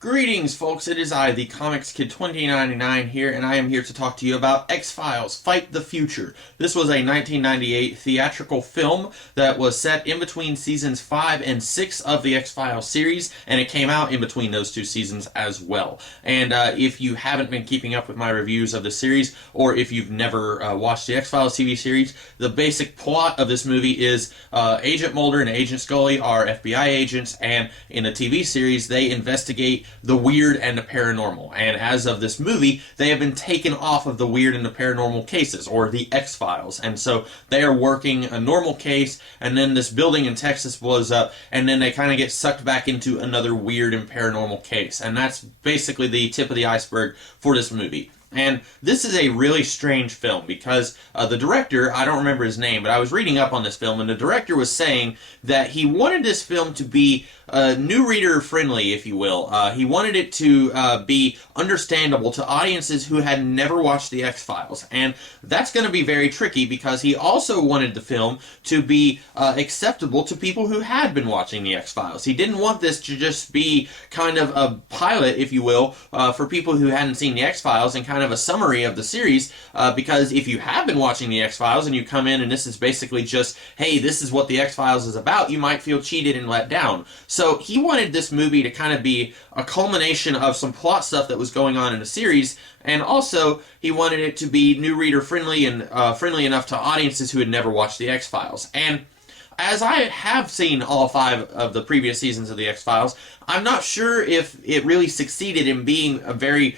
Greetings, folks. It is I, the Comics Kid 2099 here, and I am here to talk to you about X-Files: Fight the Future. This was a 1998 theatrical film that was set in between seasons 5 and 6 of the X-Files series, and it came out in between those two seasons as well. And if you haven't been keeping up with my reviews of the series, or if you've never watched the X-Files TV series, the basic plot of this movie is Agent Mulder and Agent Scully are FBI agents, and in the TV series, they investigate the weird and the paranormal. And as of this movie, they have been taken off of the weird and the paranormal cases, or the X-Files. And so they are working a normal case, and then this building in Texas blows up, and then they kind of get sucked back into another weird and paranormal case. And that's basically the tip of the iceberg for this movie. And this is a really strange film because the director, I don't remember his name, but I was reading up on this film, and the director was saying that he wanted this film to be new reader friendly, if you will. He wanted it to be understandable to audiences who had never watched the X-Files. And that's going to be very tricky because he also wanted the film to be acceptable to people who had been watching the X-Files. He didn't want this to just be kind of a pilot, if you will, for people who hadn't seen the X-Files and kind of a summary of the series, because if you have been watching the X-Files and you come in and this is basically just, hey, this is what the X-Files is about, you might feel cheated and let down. So he wanted this movie to kind of be a culmination of some plot stuff that was going on in the series, and also he wanted it to be new reader friendly and friendly enough to audiences who had never watched the X-Files. And as I have seen all 5 of the previous seasons of the X-Files, I'm not sure if it really succeeded in being a very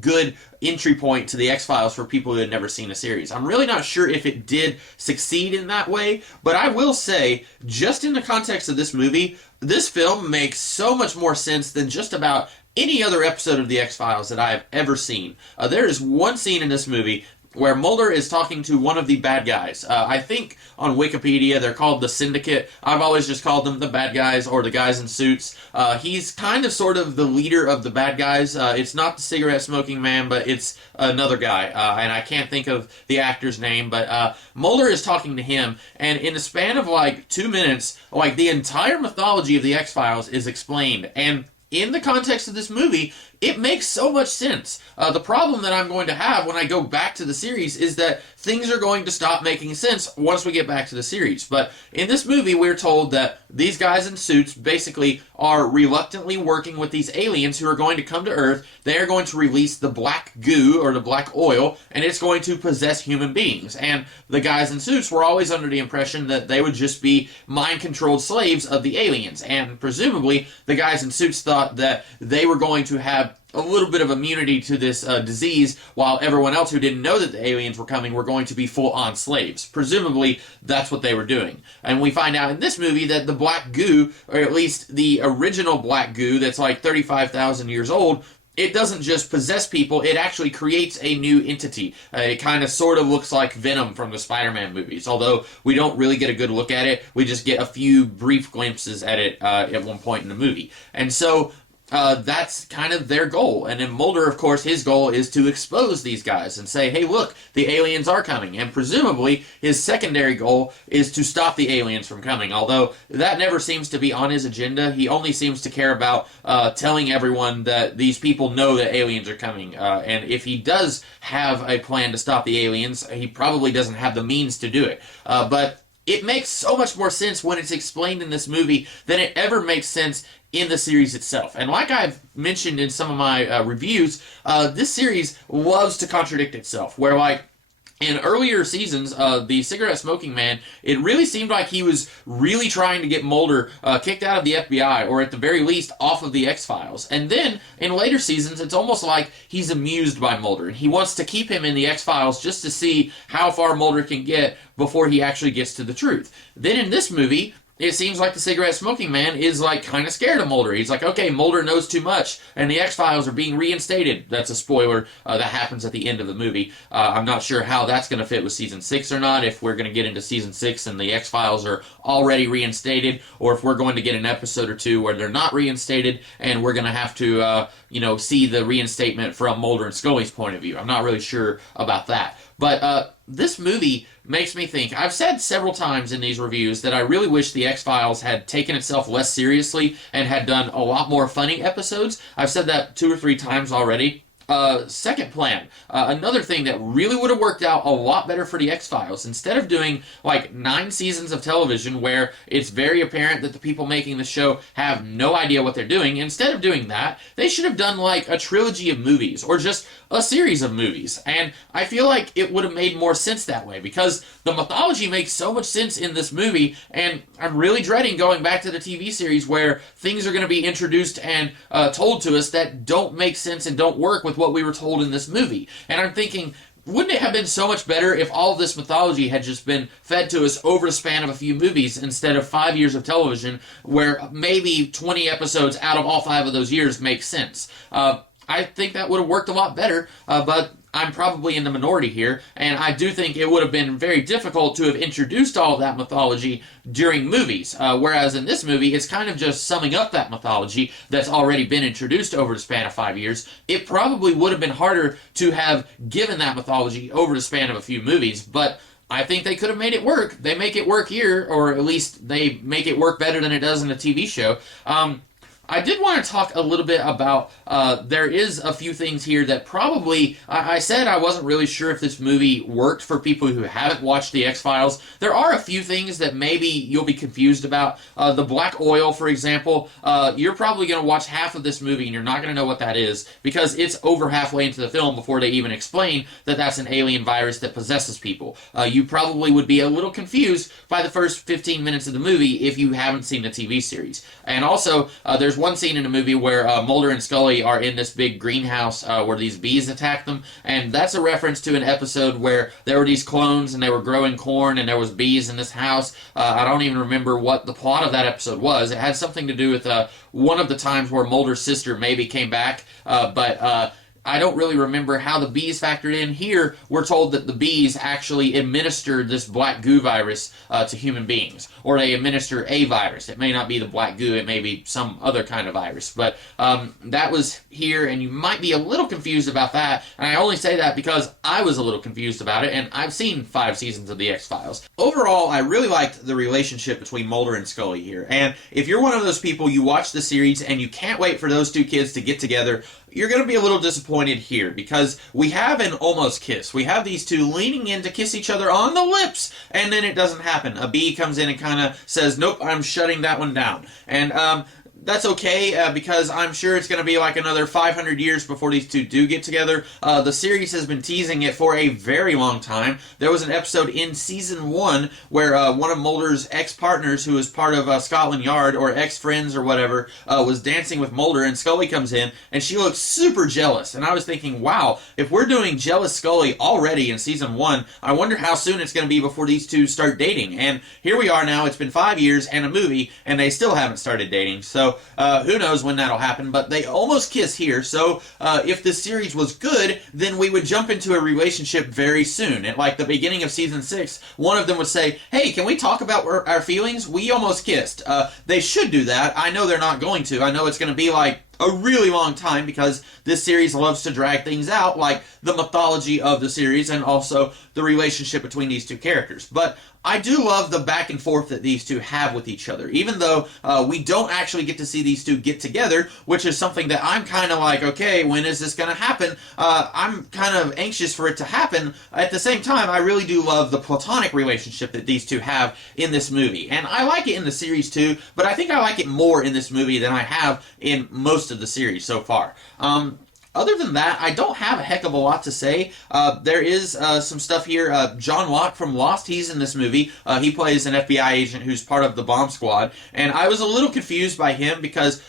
good entry point to the X-Files for people who had never seen a series. I'm really not sure if it did succeed in that way, but I will say, just in the context of this movie, this film makes so much more sense than just about any other episode of the X-Files that I have ever seen. There is one scene in this movie where Mulder is talking to one of the bad guys. I think on Wikipedia they're called the Syndicate. I've always just called them the bad guys or the guys in suits. He's kind of sort of the leader of the bad guys. It's not the cigarette smoking man, but it's another guy. And I can't think of the actor's name, but Mulder is talking to him, and in the span of like 2 minutes, like the entire mythology of the X-Files is explained. And in the context of this movie, it makes so much sense. The problem that I'm going to have when I go back to the series is that things are going to stop making sense once we get back to the series. But in this movie, we're told that these guys in suits basically are reluctantly working with these aliens who are going to come to Earth. They are going to release the black goo, or the black oil, and it's going to possess human beings. And the guys in suits were always under the impression that they would just be mind-controlled slaves of the aliens. And presumably, the guys in suits thought that they were going to have a little bit of immunity to this disease, while everyone else who didn't know that the aliens were coming were going to be full-on slaves. Presumably, that's what they were doing. And we find out in this movie that the black goo, or at least the original black goo that's like 35,000 years old, it doesn't just possess people, it actually creates a new entity. It kind of sort of looks like Venom from the Spider-Man movies, although we don't really get a good look at it. We just get a few brief glimpses at it at one point in the movie. And so that's kind of their goal. And then Mulder, of course, his goal is to expose these guys and say, hey, look, the aliens are coming. And presumably, his secondary goal is to stop the aliens from coming, although that never seems to be on his agenda. He only seems to care about telling everyone that these people know that aliens are coming. And if he does have a plan to stop the aliens, he probably doesn't have the means to do it. But it makes so much more sense when it's explained in this movie than it ever makes sense in the series itself. And like I've mentioned in some of my reviews, this series loves to contradict itself, where like in earlier seasons, the cigarette smoking man, it really seemed like he was really trying to get Mulder kicked out of the FBI, or at the very least off of the X-Files. And then in later seasons, it's almost like he's amused by Mulder, and he wants to keep him in the X-Files just to see how far Mulder can get before he actually gets to the truth. Then in this movie, it seems like the cigarette smoking man is like kind of scared of Mulder. He's like, okay, Mulder knows too much, and the X-Files are being reinstated. That's a spoiler. That happens at the end of the movie. I'm not sure how that's going to fit with Season 6 or not, if we're going to get into Season 6 and the X-Files are already reinstated, or if we're going to get an episode or two where they're not reinstated, and we're going to have to, see the reinstatement from Mulder and Scully's point of view. I'm not really sure about that. But this movie makes me think. I've said several times in these reviews that I really wish the X-Files had taken itself less seriously and had done a lot more funny episodes. I've said that 2 or 3 times already. Second plan, another thing that really would have worked out a lot better for the X-Files, instead of doing like 9 seasons of television where it's very apparent that the people making the show have no idea what they're doing, instead of doing that, they should have done like a trilogy of movies, or just a series of movies. And I feel like it would have made more sense that way, because the mythology makes so much sense in this movie, and I'm really dreading going back to the TV series where things are going to be introduced and told to us that don't make sense and don't work with what we were told in this movie. And I'm thinking, wouldn't it have been so much better if all of this mythology had just been fed to us over the span of a few movies instead of 5 years of television, where maybe 20 episodes out of all 5 of those years make sense? I think that would have worked a lot better, but I'm probably in the minority here, and I do think it would have been very difficult to have introduced all of that mythology during movies, whereas in this movie, it's kind of just summing up that mythology that's already been introduced over the span of 5 years. It probably would have been harder to have given that mythology over the span of a few movies, but I think they could have made it work. They make it work here, or at least they make it work better than it does in a TV show. I did want to talk a little bit about, there is a few things here that probably, I said I wasn't really sure if this movie worked for people who haven't watched The X-Files. There are a few things that maybe you'll be confused about. The black oil, for example, you're probably going to watch half of this movie and you're not going to know what that is, because it's over halfway into the film before they even explain that that's an alien virus that possesses people. You probably would be a little confused by the first 15 minutes of the movie if you haven't seen the TV series. And also, there's one scene in the movie where Mulder and Scully are in this big greenhouse where these bees attack them, and that's a reference to an episode where there were these clones and they were growing corn and there was bees in this house. I don't even remember what the plot of that episode was. It had something to do with one of the times where Mulder's sister maybe came back, but I don't really remember how the bees factored in. Here, we're told that the bees actually administered this black goo virus to human beings, or they administer a virus. It may not be the black goo, it may be some other kind of virus, but that was here, and you might be a little confused about that, and I only say that because I was a little confused about it, and I've seen 5 seasons of The X-Files. Overall, I really liked the relationship between Mulder and Scully here, and if you're one of those people, you watch the series and you can't wait for those 2 kids to get together, you're going to be a little disappointed here, because we have an almost kiss. We have these 2 leaning in to kiss each other on the lips, and then it doesn't happen. A bee comes in and kind of says, nope, I'm shutting that one down. And that's okay, because I'm sure it's going to be like another 500 years before these 2 do get together. The series has been teasing it for a very long time. There was an episode in season 1 where one of Mulder's ex-partners, who was part of Scotland Yard, or ex-friends or whatever, was dancing with Mulder, and Scully comes in, and she looks super jealous. And I was thinking, wow, if we're doing jealous Scully already in season 1, I wonder how soon it's going to be before these 2 start dating. And here we are now, it's been 5 years and a movie, and they still haven't started dating. So who knows when that'll happen, but they almost kiss here, so if this series was good, then we would jump into a relationship very soon. At like the beginning of season 6, one of them would say, hey, can we talk about our feelings? We almost kissed. They should do that. I know they're not going to. I know it's going to be like a really long time, because this series loves to drag things out, like the mythology of the series and also the relationship between these 2 characters. But I do love the back and forth that these 2 have with each other, even though we don't actually get to see these 2 get together, which is something that I'm kind of like, okay, when is this going to happen? I'm kind of anxious for it to happen. At the same time, I really do love the platonic relationship that these 2 have in this movie. And I like it in the series too, but I think I like it more in this movie than I have in most of the series so far. Other than that, I don't have a heck of a lot to say. There is some stuff here. John Locke from Lost, he's in this movie. He plays an FBI agent who's part of the bomb squad. And I was a little confused by him because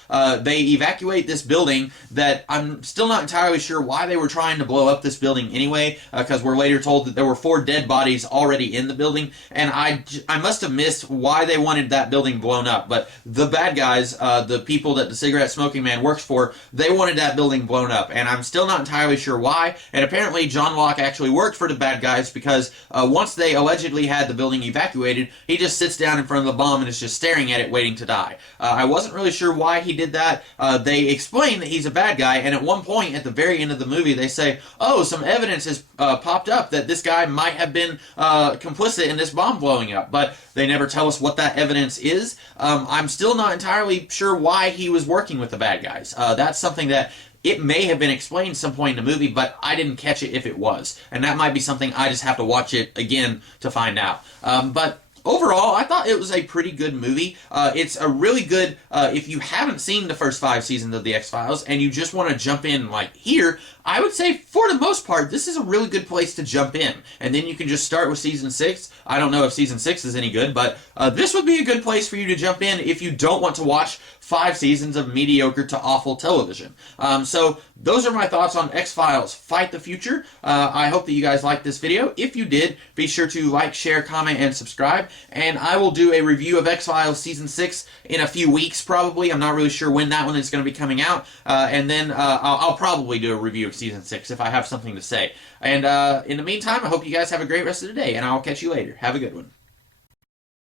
they evacuate this building that I'm still not entirely sure why they were trying to blow up this building anyway, because we're later told that there were 4 dead bodies already in the building. And I must have missed why they wanted that building blown up. But the bad guys, the people that the cigarette smoking man works for, they wanted that building blown up. and I'm still not entirely sure why. And apparently John Locke actually worked for the bad guys because once they allegedly had the building evacuated, he just sits down in front of the bomb and is just staring at it waiting to die. I wasn't really sure why he did that. They explain that he's a bad guy, and at one point at the very end of the movie they say, oh, some evidence has popped up that this guy might have been complicit in this bomb blowing up, but they never tell us what that evidence is. I'm still not entirely sure why he was working with the bad guys. That's something that it may have been explained some point in the movie, but I didn't catch it if it was. And that might be something I just have to watch it again to find out. But overall, I thought it was a pretty good movie. It's a really good, if you haven't seen the first 5 seasons of The X-Files and you just want to jump in like here, I would say for the most part, this is a really good place to jump in. And then you can just start with season 6. I don't know if season 6 is any good, but this would be a good place for you to jump in if you don't want to watch 5 seasons of mediocre to awful television. So those are my thoughts on X-Files Fight the Future. I hope that you guys liked this video. If you did, be sure to like, share, comment, and subscribe. And I will do a review of X-Files Season 6 in a few weeks, probably. I'm not really sure when that one is going to be coming out. And then I'll probably do a review of Season 6 if I have something to say. And in the meantime, I hope you guys have a great rest of the day, and I'll catch you later. Have a good one.